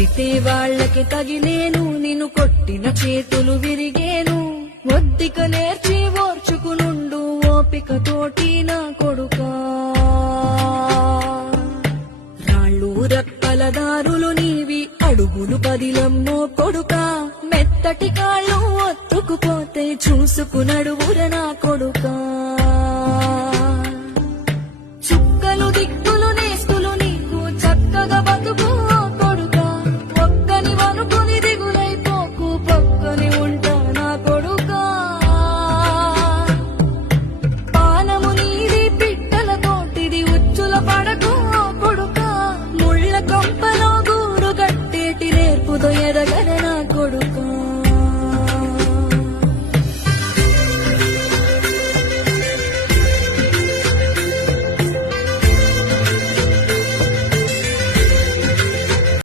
కొడితే వాళ్ళకి తగిలేను, నిన్ను కొట్టిన చేతులు విరిగేను. ఒద్దిక నేర్చి ఓర్చుకునుండు ఓపికతోటి నా కొడుకా. రాళ్ళు రక్కల దారులు నీవి, అడుగులు పదిలమ్మో కొడుకా. మెత్తటి కాళ్ళు ఒత్తుకుపోతే చూసుకునడువుర నా కొడుకా. చుక్కలు దిక్కులు నేస్తులు నీకు చక్కగా బతుకు కొడుకా. ఒక్కని వనుకుని దిగులైపోకు, పక్కని ఉంటా నా కొడుకా. పానము నీది పిట్టల తోటిది, ఉచ్చుల పడకు కొడుకా. ముళ్ళ కొంపలో గూరు కట్టేటి నేర్పుతో ఎదగన